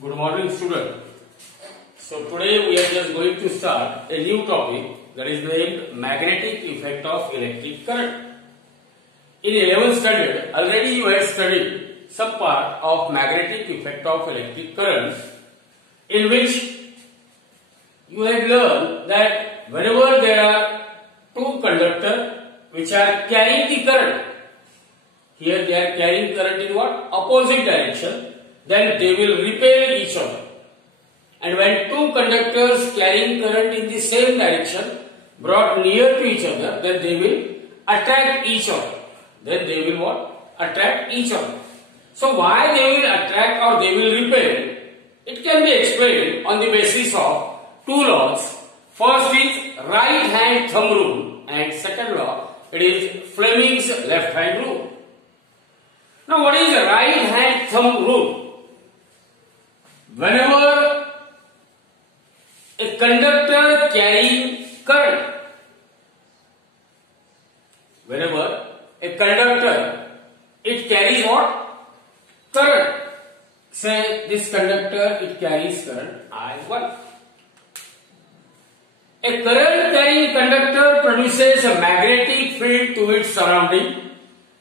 Good morning, student. So today we are just going to start a new topic that is named magnetic effect of electric current. In 11th standard, already you have studied some part of magnetic effect of electric current, in which you have learned that whenever there are two conductors which are carrying the current, here they are carrying current in what? Opposite direction, then they will repel each other. And when two conductors carrying current in the same direction brought near to each other, then they will attract each other. Then they will what? Attract each other. So why they will attract or they will repel? It can be explained on the basis of two laws. First is right hand thumb rule, and second law, it is Fleming's left hand rule. Now what is the right hand thumb rule? Whenever a conductor carrying current, whenever a conductor, it carries what? Current. Say this conductor, it carries current I1. A current carrying conductor produces a magnetic field to its surrounding,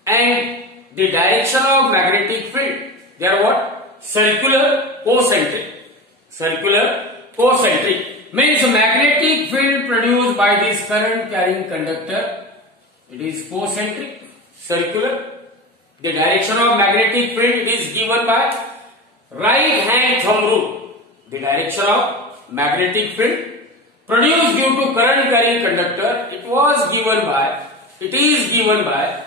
and the direction of magnetic field, they are what? Circular concentric. Circular concentric means magnetic field produced by this current carrying conductor, it is concentric, circular. The direction of magnetic field is given by right hand thumb rule. The direction of magnetic field produced due to current carrying conductor, it is given by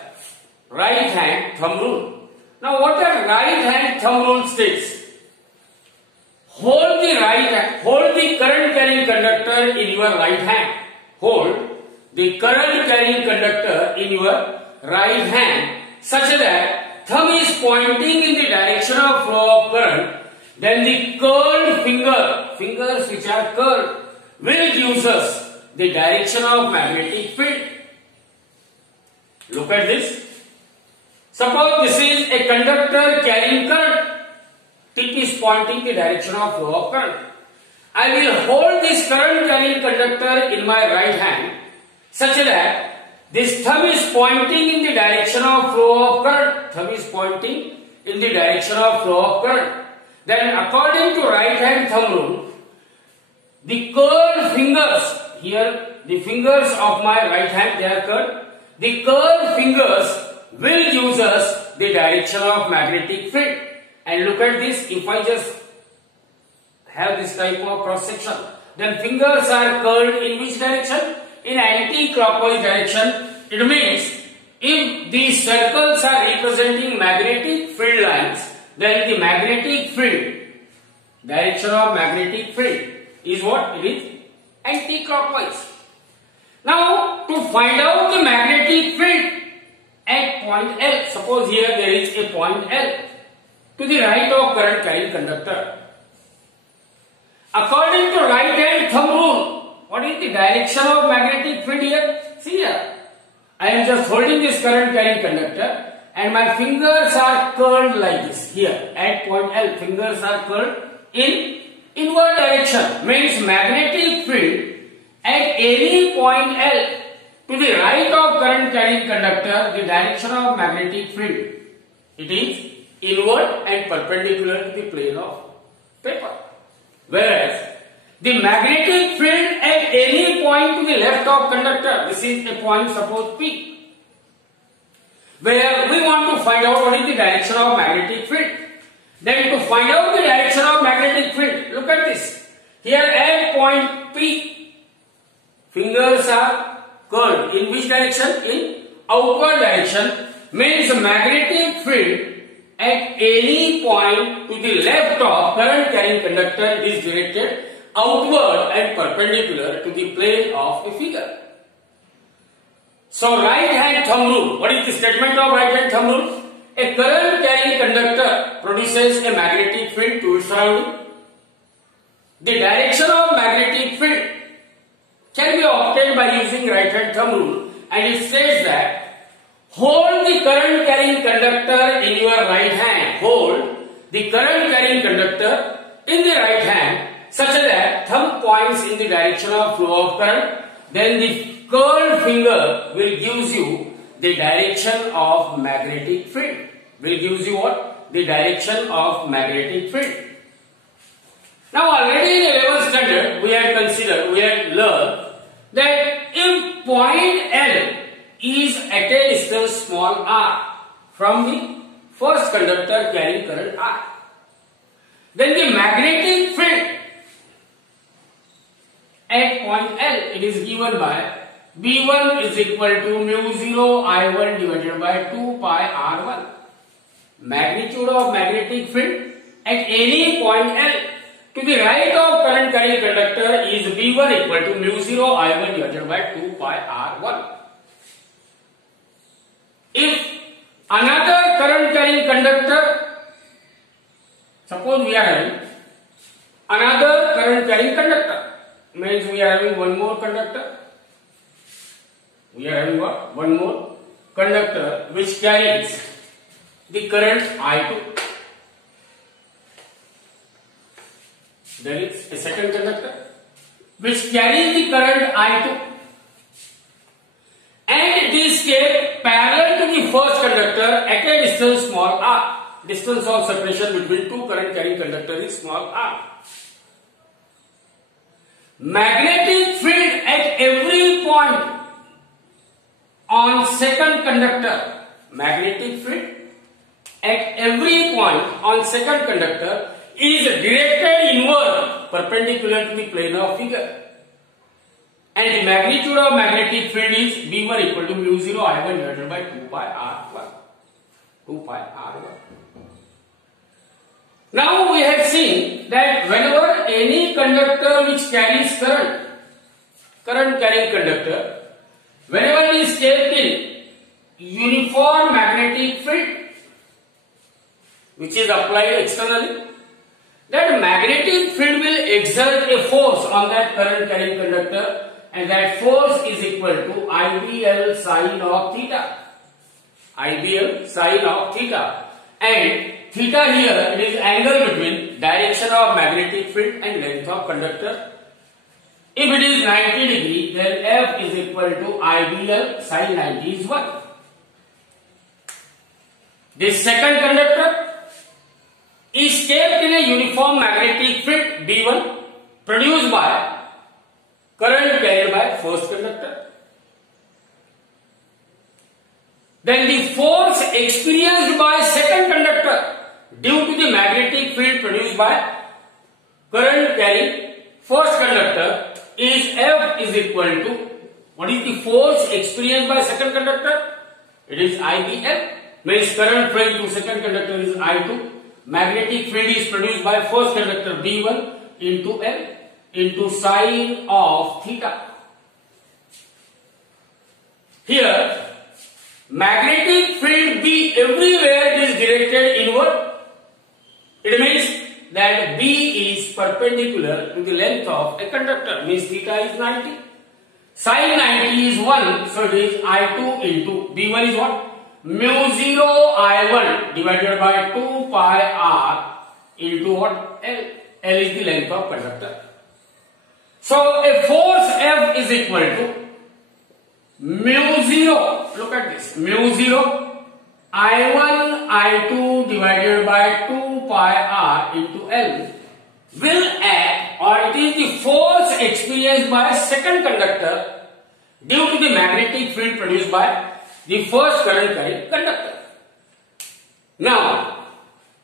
right hand thumb rule. Now what a right hand thumb rule states? Hold the current carrying conductor in your right hand. Hold the current carrying conductor in your right hand such that thumb is pointing in the direction of flow of current. Then the curled fingers which are curled, will give us the direction of magnetic field. Look at this. Suppose this is a conductor carrying current. Tip is pointing the direction of flow of current. I will hold this current carrying conductor in my right hand such that this thumb is pointing in the direction of flow of current. Thumb is pointing in the direction of flow of current. Then according to right hand thumb rule, the curled fingers, here the fingers of my right hand, they are curled. The curled fingers will give us the direction of magnetic field. And look at this, if I just have this type of cross section, then fingers are curled in which direction? In anti-clockwise direction. It means if these circles are representing magnetic field lines, then the magnetic field, direction of magnetic field is what? It is anti-clockwise. Now to find out the magnetic field at point L, suppose here there is a point L to the right of current carrying conductor. According to right hand thumb rule, what is the direction of magnetic field here? See here, I am just holding this current carrying conductor and my fingers are curled like this. Here at point L, fingers are curled in inward direction, means magnetic field at any point L to the right of current carrying conductor, the direction of magnetic field, it is inward and perpendicular to the plane of paper. Whereas the magnetic field at any point to the left of conductor, this is a point suppose P, where we want to find out what is the direction of magnetic field. Then to find out the direction of magnetic field, look at this. Here at point P, fingers are curled in which direction? In outward direction, means magnetic field at any point to the left of current carrying conductor is directed outward and perpendicular to the plane of a figure. So right hand thumb rule, what is the statement of right hand thumb rule? A current carrying conductor produces a magnetic field to its surrounding. The direction of magnetic field can be obtained by using right hand thumb rule, and it says that hold the current carrying conductor in your right hand. Hold the current carrying conductor in the right hand such that thumb points in the direction of flow of current, then the curled finger will gives you the direction of magnetic field. Will gives you what? The direction of magnetic field. Now already in the 11th standard we had learned that if point L is at a distance small r from the first conductor carrying current I, then the magnetic field at point L, it is given by B1 is equal to mu 0 I1 divided by 2 pi R1. Magnitude of magnetic field at any point L to the right of current carrying conductor is B1 equal to mu 0 I1 divided by 2 pi R1. If another current carrying conductor, suppose we are having another current carrying conductor, means we are having one more conductor. We are having what? One more conductor which carries the current I2. There is a second conductor which carries the current I2, and it is kept parallel to the first conductor at a distance small r. Distance of separation between two current carrying conductors is small r. Magnetic field at every point on second conductor, magnetic field at every point on second conductor is directed inward perpendicular to the plane of figure, and the magnitude of magnetic field is B1 equal to mu 0 I1 divided by 2 pi R1. 2 pi R1. Now we have seen that whenever any conductor which carries current carrying conductor, whenever it is kept in uniform magnetic field which is applied externally, that magnetic field will exert a force on that current carrying conductor, and that force is equal to IBL sine of theta. IBL sine of theta, and theta here it is angle between direction of magnetic field and length of conductor. If it is 90 degree, then F is equal to IBL sine 90 is 1. This second conductor is kept in a uniform magnetic field B1 produced by current carried by first conductor. Then the force experienced by second conductor due to the magnetic field produced by current carrying first conductor is F is equal to, what is the force experienced by second conductor? It is IBL, means current flowing to second conductor is I2. Magnetic field is produced by first conductor B1 into L into sine of theta. Here magnetic field B everywhere it is directed inward. It means that B is perpendicular to the length of a conductor, means theta is 90. Sine 90 is 1, so it is I2 into B1 is what? Mu 0 I1 divided by 2 pi R into what? L. L is the length of conductor. So a force F is equal to mu 0, look at this, mu 0 I1 I2 divided by 2 pi R into L will act, or it is the force experienced by second conductor due to the magnetic field produced by the first current carrying conductor. Now,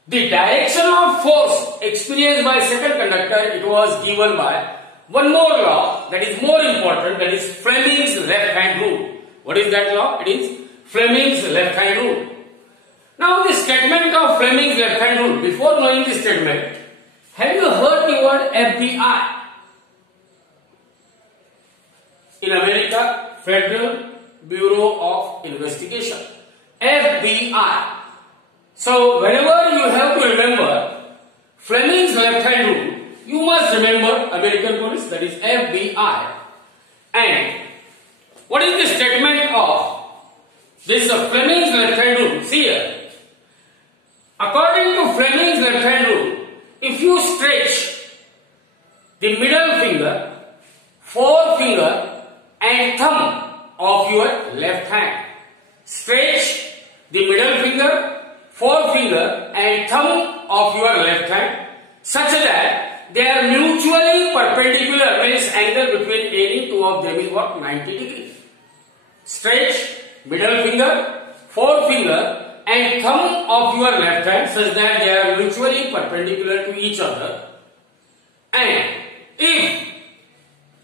the direction of force experienced by second conductor, it was given by one more law that is more important, that is Fleming's left hand rule. What is that law? It is Fleming's left hand rule. Now the statement of Fleming's left hand rule, before knowing the statement, have you heard the word FBI? In America, Federal Bureau of Investigation, FBI. So whenever you have to remember Fleming's left hand rule, you must remember American police, that is FBI. And what is the statement of this Fleming's left hand rule? See here. According to Fleming's left hand rule, if you stretch the middle finger, forefinger and thumb of your left hand, stretch the middle finger, forefinger and thumb of your left hand such that they are mutually perpendicular, means angle between any two of them is what? 90 degrees. Stretch middle finger, forefinger and thumb of your left hand such that they are mutually perpendicular to each other, and if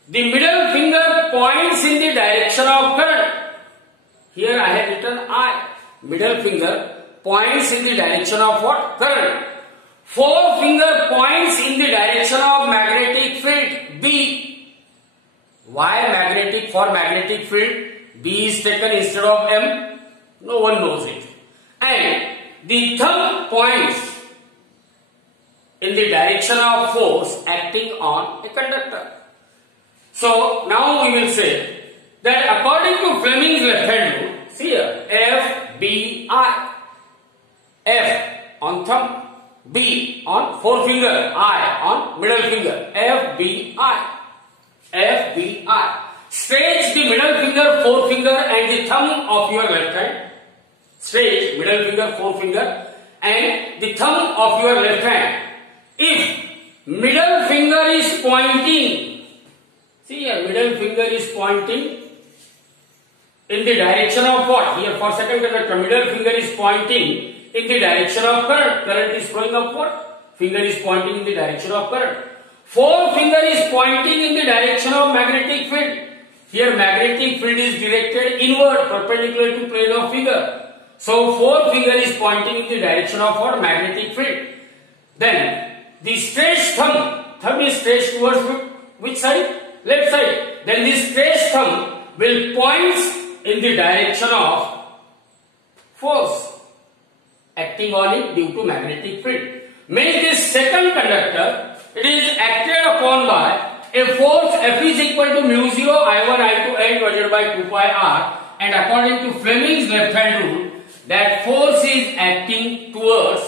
the middle finger points in the direction of current, here I have written I, middle finger points in the direction of what? Current. Forefinger points in the direction of magnetic field B. Why magnetic? For magnetic field B is taken instead of M? No one knows it. And the thumb points in the direction of force acting on a conductor. So now we will say that according to Fleming's left hand rule, see here, F, B, I. F on thumb, B on forefinger, I on middle finger. F, B, I. F, B, I. Stretch the middle finger, forefinger and the thumb of your left hand. Stretch middle finger, forefinger and the thumb of your left hand. If middle finger is pointing, see here, middle finger is pointing in the direction of what? Here for second conductor, middle finger is pointing in the direction of current. Current is flowing upward. Finger is pointing in the direction of current. Forefinger is pointing in the direction of magnetic field. Here magnetic field is directed inward, perpendicular to plane of finger. So forefinger is pointing in the direction of what? Magnetic field. Then the stretched thumb is stretched towards which side? Left side. Then the stretched thumb will point in the direction of force acting on it due to magnetic field. Means this second conductor, it is acted upon by a force F is equal to mu 0 I1 I2 N divided by 2 pi R, and according to Fleming's left hand rule, that force is acting towards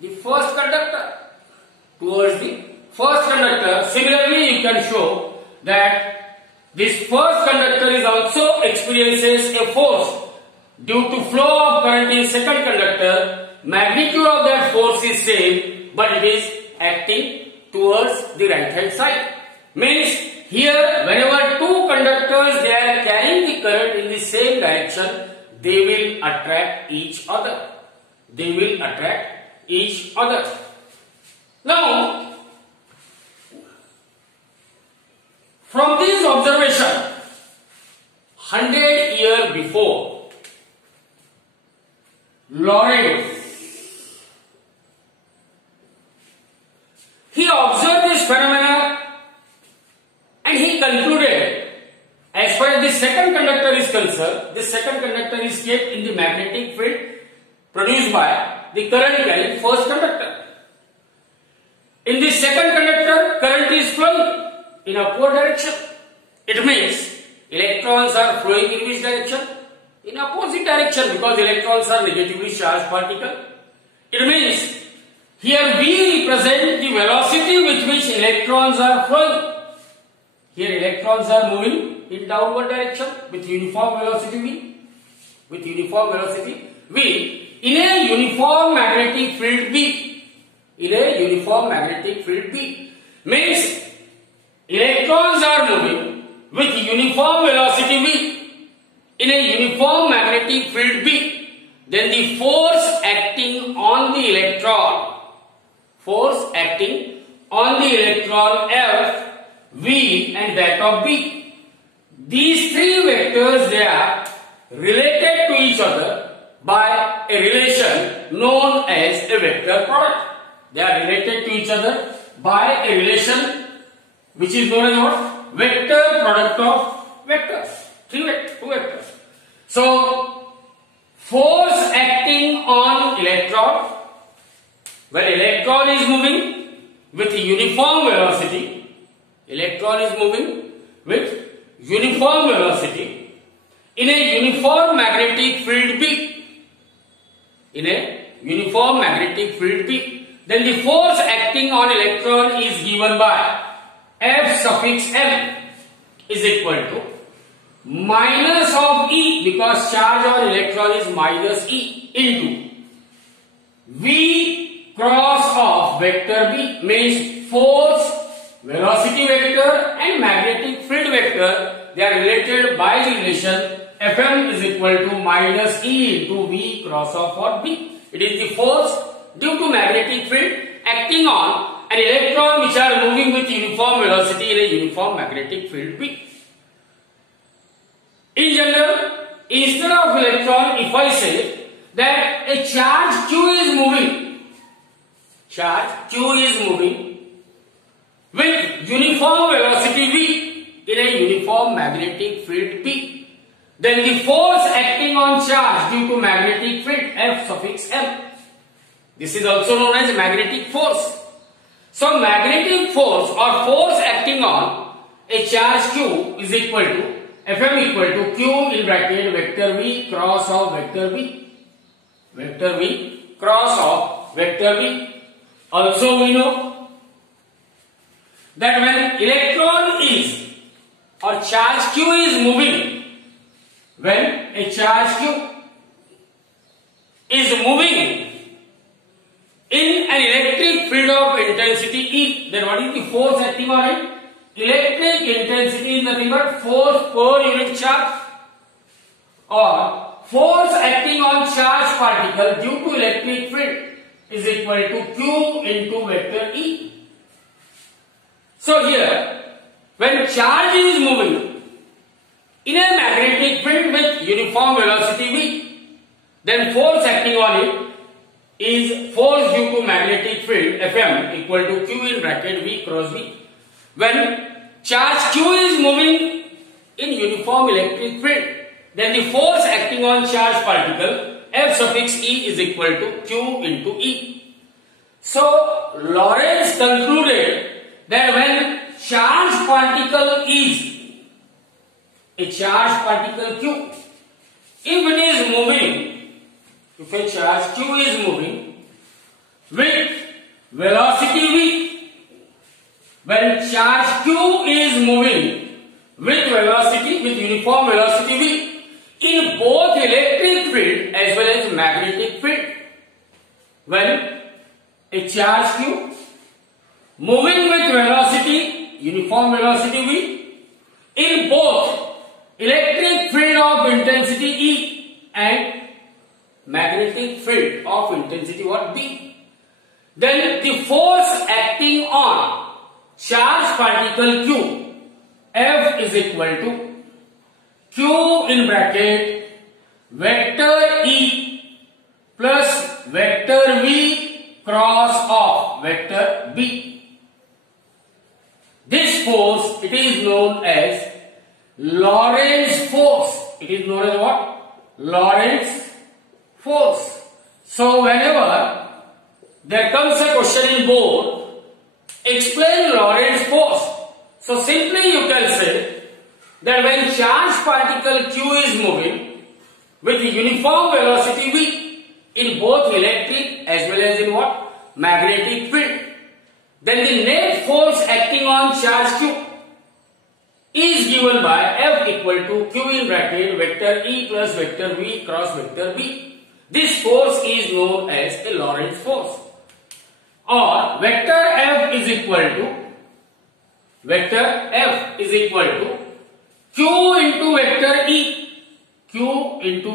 the first conductor. Towards the first conductor. Similarly, you can show that this first conductor is also experiences a force due to flow of current in second conductor. Magnitude of that force is same, but it is acting towards the right hand side. Means here whenever two conductors they are carrying the current in the same direction, they will attract each other. They will attract each other. Now, from this observation, 100 years before, Lorentz, he observed this phenomena and he concluded, as far as the second conductor is concerned, this second conductor is kept in the magnetic field produced by the current carrying first conductor. In the second conductor, current is flowing in upward direction. It means electrons are flowing in which direction? In opposite direction, because electrons are negatively charged particle. It means here V represents the velocity with which electrons are flowing. Here electrons are moving in downward direction with uniform velocity V. With uniform velocity V in a uniform magnetic field B. In a uniform magnetic field B. Means electrons are moving with uniform velocity V in a uniform magnetic field B. Then the force acting on the electron, F, V and that of B. These three vectors, they are related to each other by a relation known as a vector product. They are related to each other by a relation which is known as what? Vector product of vectors. Two vectors. So, force acting on electron. When electron is moving with uniform velocity, electron is moving with uniform velocity in a uniform magnetic field B. In a uniform magnetic field B. then the force acting on electron is given by F suffix m is equal to minus of E, because charge on electron is minus E, into V cross of vector B, means force, velocity vector and magnetic field vector, they are related by the relation Fm is equal to minus E into V cross of what B. It is the force due to magnetic field acting on an electron which are moving with uniform velocity in a uniform magnetic field B. In general, instead of electron, if I say that a charge Q is moving with uniform velocity V in a uniform magnetic field P, then the force acting on charge due to magnetic field F suffix m, this is also known as magnetic force. So magnetic force or force acting on a charge Q is equal to Fm equal to Q in bracket vector V cross of vector B. Vector V cross of vector B. Also we know that when electron is or charge Q is moving, when a charge Q is moving in an electric field of intensity E, then what is the force acting on it? Electric intensity is nothing but force per unit charge, or force acting on charged particle due to electric field is equal to Q into vector E. So here, when charge is moving in a magnetic field with uniform velocity V, then force acting on it is force due to magnetic field Fm equal to Q in bracket V cross V. When charge Q is moving in uniform electric field, then the force acting on charged particle F suffix E is equal to Q into E. So Lorentz concluded that when charged particle is a charged particle Q, if it is moving, if a charge Q is moving with velocity V, when charge Q is moving with velocity, with uniform velocity V, in both electric field as well as magnetic field, when a charge Q moving with velocity, uniform velocity V, in both electric field of intensity E and magnetic field of intensity what B, then the force acting on charged particle Q F is equal to Q in bracket vector E plus vector V cross of vector B. This force, it is known as Lorentz force. It is known as what? Lorentz force. So whenever there comes a question in board, explain Lorentz force. So simply you can say that when charged particle Q is moving with uniform velocity V in both electric as well as in what? Magnetic field, then the net force acting on charge Q is given by F equal to Q in bracket vector E plus vector V cross vector B. This force is known as a Lorentz force. Or vector F is equal to Q into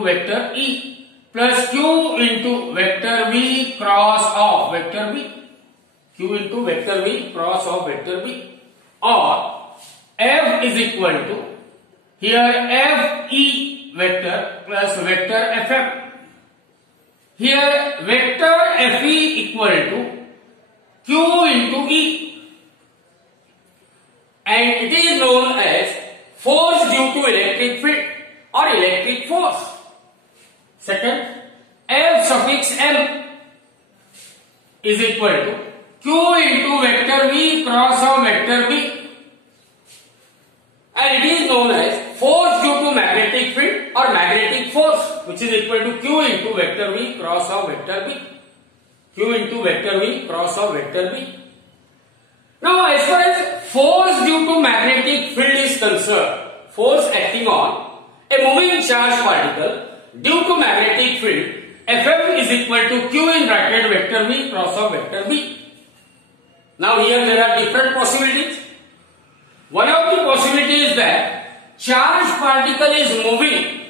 vector E plus Q into vector V cross of vector B. Q into vector V cross of vector B. Or F is equal to here Fe vector plus vector Fm. Here vector Fe equal to Q into E, and it is known as force due to electric field or electric force. Second, F suffix M is equal to Q into vector V cross of vector B, and it is known as force due to magnetic field or magnetic force, which is equal to Q into vector V cross of vector B. Q into vector V cross of vector B. Now, as far as force due to magnetic field is concerned, force acting on a moving charged particle due to magnetic field, Fm is equal to Q in bracket vector V cross of vector B. Now, here there are different possibilities. One of the possibilities is that charged particle is moving.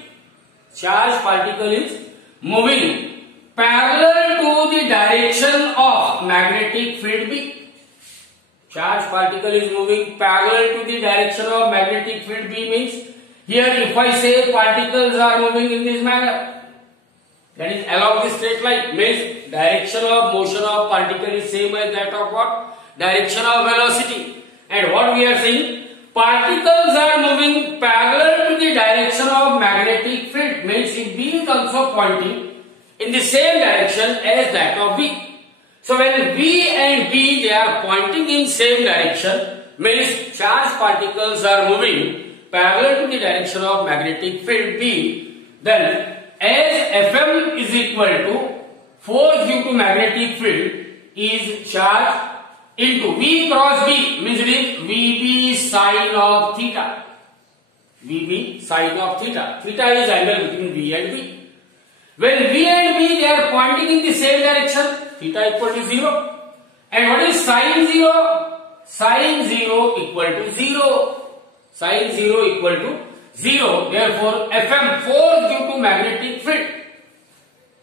Charged particle is moving parallel to the direction of magnetic field B. Charged particle is moving parallel to the direction of magnetic field B means, here if I say particles are moving in this manner, that is along the straight line, means direction of motion of particle is same as that of what? Direction of velocity. And what we are saying, particles are moving parallel to the direction of magnetic field, means if B is also pointing in the same direction as that of B. So when V and B, they are pointing in same direction, means charged particles are moving parallel to the direction of magnetic field B, then as Fm is equal to force due to magnetic field is charge into V cross B, means it is Vb sine of theta. Vb sine of theta. Theta is angle between V and B. When V and B, they are pointing in the same direction, theta equal to 0. And what is sine 0? Sine 0 equal to 0. Sine 0 equal to 0. Therefore, Fm, force due to magnetic field,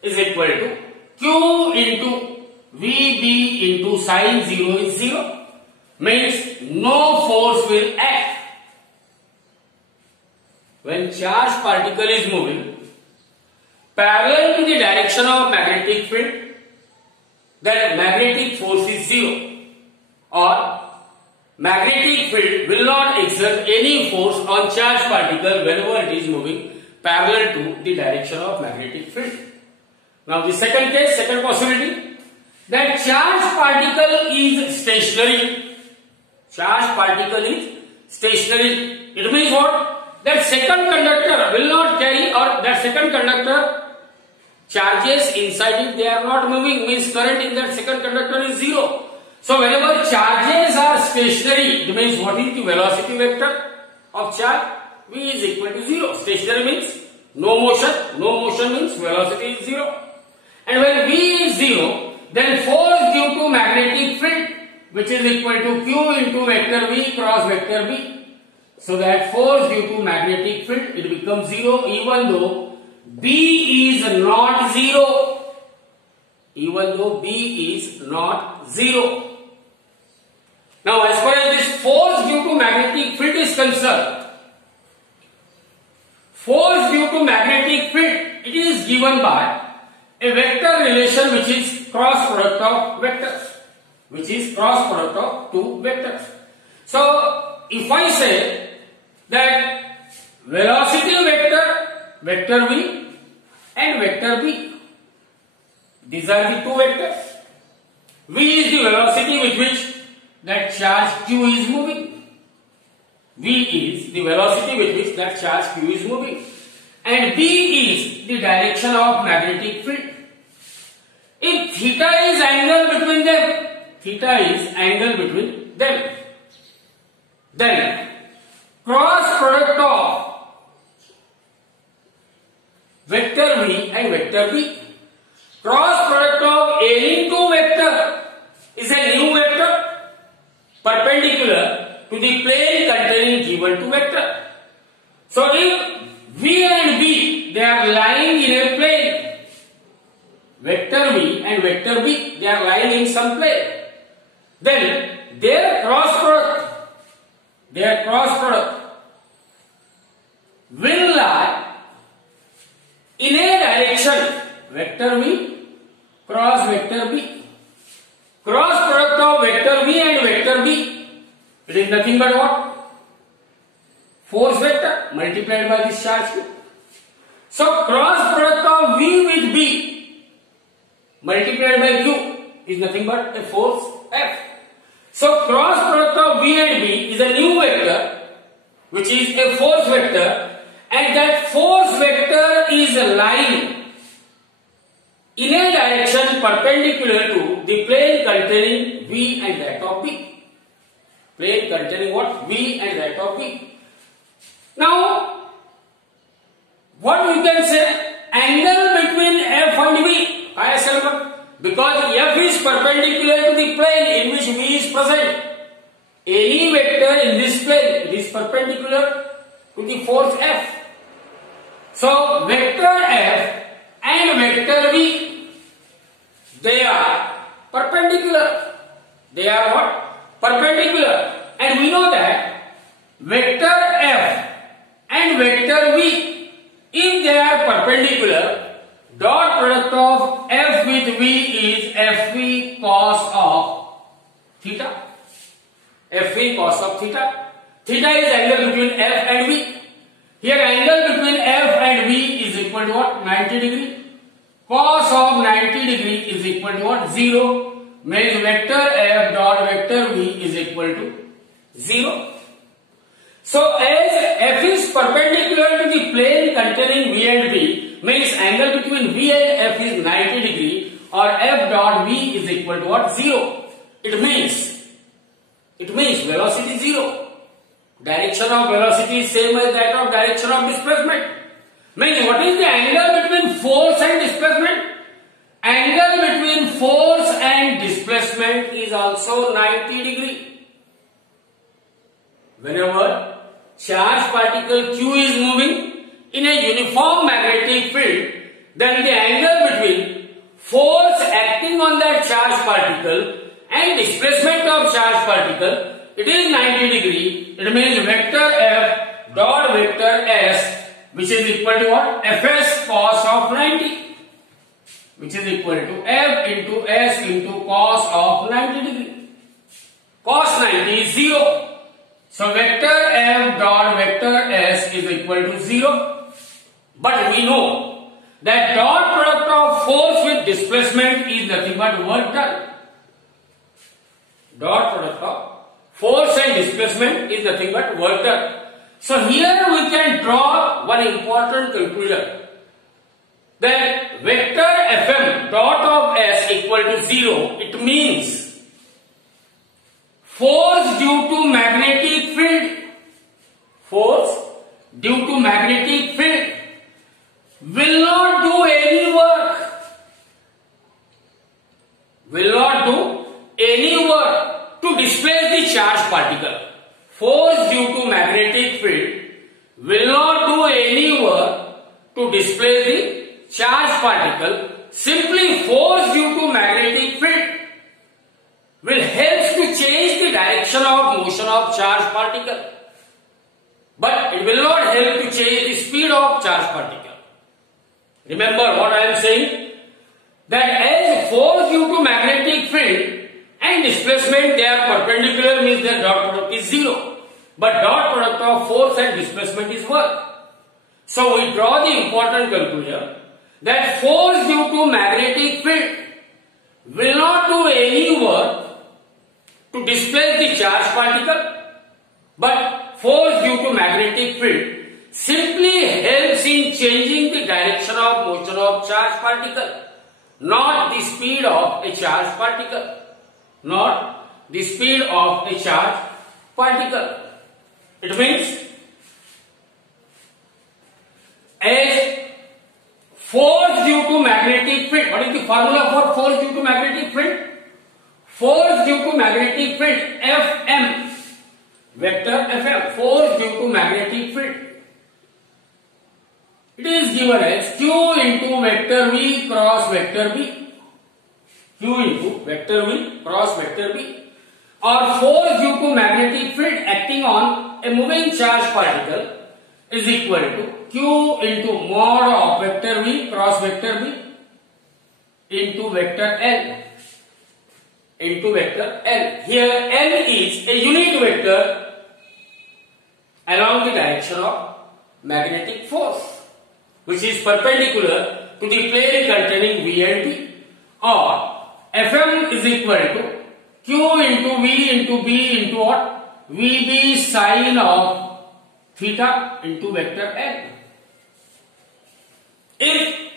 is equal to Q into Vb into sine 0 is 0. Means no force will act. When charged particle is moving parallel to the direction of magnetic field, then magnetic force is 0, or magnetic field will not exert any force on charged particle whenever it is moving parallel to the direction of magnetic field. Now the second case, second possibility, that charged particle is stationary. Charged particle is stationary. It means what? That second conductor will not carry, or that second conductor charges inside it, they are not moving, means current in that second conductor is 0. So whenever charges are stationary, it means what is the velocity vector of charge? V is equal to 0. Stationary means no motion. No motion means velocity is 0. And when V is 0, then force due to magnetic field, which is equal to Q into vector V cross vector B. So that force due to magnetic field, it becomes 0 even though B is not 0. Even though B is not 0. Now as far as this force due to magnetic field is concerned, force due to magnetic field, it is given by a vector relation which is cross product of vectors. Which is cross product of two vectors. So if I say that velocity vector, vector V and vector B, these are the two vectors. V is the velocity with which that charge Q is moving. V is the velocity with which that charge Q is moving. And B is the direction of magnetic field. If theta is angle between them, theta is angle between them, then cross product of vector V and vector B, cross product of any two vector is a new vector perpendicular to the plane containing given two vector. So if V and B, they are lying in a plane, vector V and vector B, they are lying in some plane, then their cross product will lie in a direction, vector V cross vector B. Cross product of vector V and vector B, it is nothing but what? Force vector multiplied by this charge Q. So cross product of V with B multiplied by Q is nothing but a force F. So cross product of V and B is a new vector which is a force vector, and that force vector is lying in a direction direction perpendicular to the plane containing V and that of B. Plane containing what? V and that of B. Now, what we can say? Angle between F and V. Because F is perpendicular to the plane in which V is present. Any vector in this plane, it is perpendicular to the force F. So, vector F and vector V, they are perpendicular. They are what? Perpendicular. And we know that vector F and vector V, if they are perpendicular, dot product of F with V is Fv cos of theta. Fv cos of theta. Theta is angle between F and V. Here angle between F and V is equal to what? 90 degree. Cos of 90 degree is equal to what? 0. Means vector F dot vector V is equal to 0. So as F is perpendicular to the plane containing V and V, means angle between V and F is 90 degree, or F dot V is equal to what? 0. It means velocity 0. Direction of velocity is same as that of direction of displacement. Means what is the angle between force and displacement? Angle between force and displacement is also 90 degree. Whenever charged particle Q is moving in a uniform magnetic field, then the angle between force acting on that charged particle and displacement of charged particle, it is 90 degree. It means vector F dot vector S, which is equal to what? Fs cos of 90, which is equal to F into S into cos of 90 degree. Cos 90 is 0. So vector F dot vector S is equal to 0. But we know that dot product of force with displacement is nothing but work done. Dot product of force and displacement is nothing but work done. So here we can draw one important conclusion, that vector Fm dot of S equal to 0. It means force due to magnetic field, force due to magnetic field will not do any work, will not do any work to displace the charged particle. Force due to magnetic field will not do any work to displace the charged particle. Simply force due to magnetic field will help to change the direction of motion of charged particle, but it will not help to change the speed of charged particle. Remember what I am saying, that as force due to magnetic field and displacement, they are perpendicular, means their dot product is 0. But dot product of force and displacement is work. So we draw the important conclusion that force due to magnetic field will not do any work to displace the charged particle, but force due to magnetic field simply helps in changing the direction of motion of charged particle, not the speed of a charged particle. Not the speed of a charged particle. It means as force due to magnetic field, what is the formula for force due to magnetic field? Force due to magnetic field Fm, vector Fm, force due to magnetic field. It is given as Q into vector V cross vector B. Q into vector V cross vector B, or force due to magnetic field acting on a moving charged particle is equal to Q into mod of vector V cross vector B into vector L, into vector L. Here L is a unit vector along the direction of magnetic force, which is perpendicular to the plane containing V and B, or Fm is equal to Q into V into B into what? Vb sine of theta into vector L. If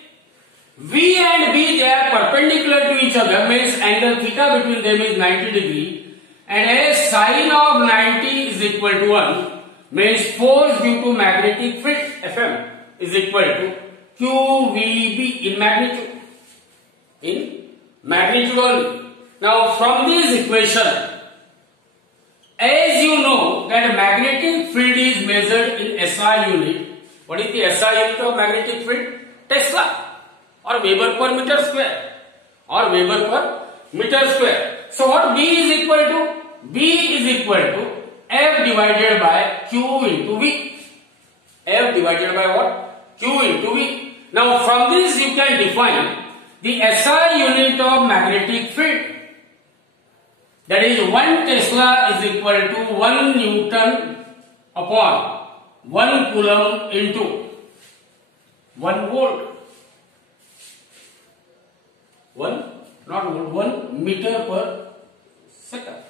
V and B, they are perpendicular to each other means angle theta between them is 90 degree, and as sine of 90 is equal to 1 means force due to magnetic field Fm is equal to QVB in magnitude. In magnitude only. Now from this equation, as you know that magnetic field is measured in SI unit. What is the SI unit of magnetic field? Tesla or Weber per meter square or Weber per meter square. So what B is equal to? B is equal to F divided by Q into V. F divided by what? Q into V. Now from this you can define the SI unit of magnetic field. That is 1 Tesla is equal to 1 Newton upon 1 Coulomb into 1 volt. 1 meter per second.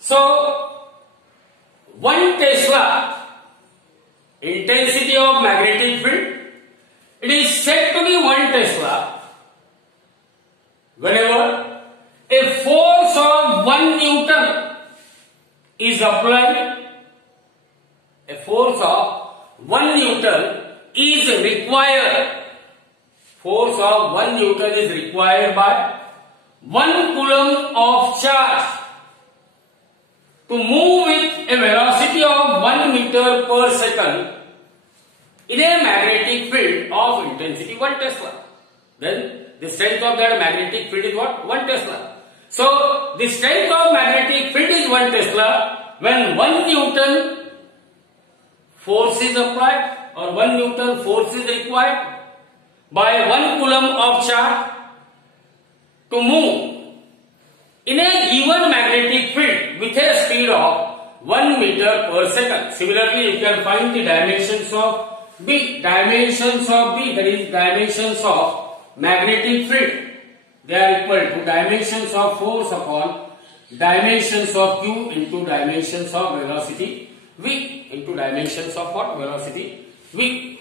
So 1 Tesla intensity of magnetic field, it is said to be 1 Tesla whenever a force of 1 Newton is applied. A force of 1 Newton is required. Force of 1 Newton is required by 1 Coulomb of charge to move with a velocity of 1 meter per second in a magnetic field of intensity 1 Tesla. Then the strength of that magnetic field is what? 1 Tesla. So the strength of magnetic field is 1 Tesla when 1 Newton force is applied or 1 Newton force is required by 1 Coulomb of charge to move in a given magnetic field with a speed of 1 meter per second. Similarly, you can find the dimensions of B. Dimensions of B, that is dimensions of magnetic field. They are equal to dimensions of force upon dimensions of Q into dimensions of velocity V into dimensions of what? Velocity V.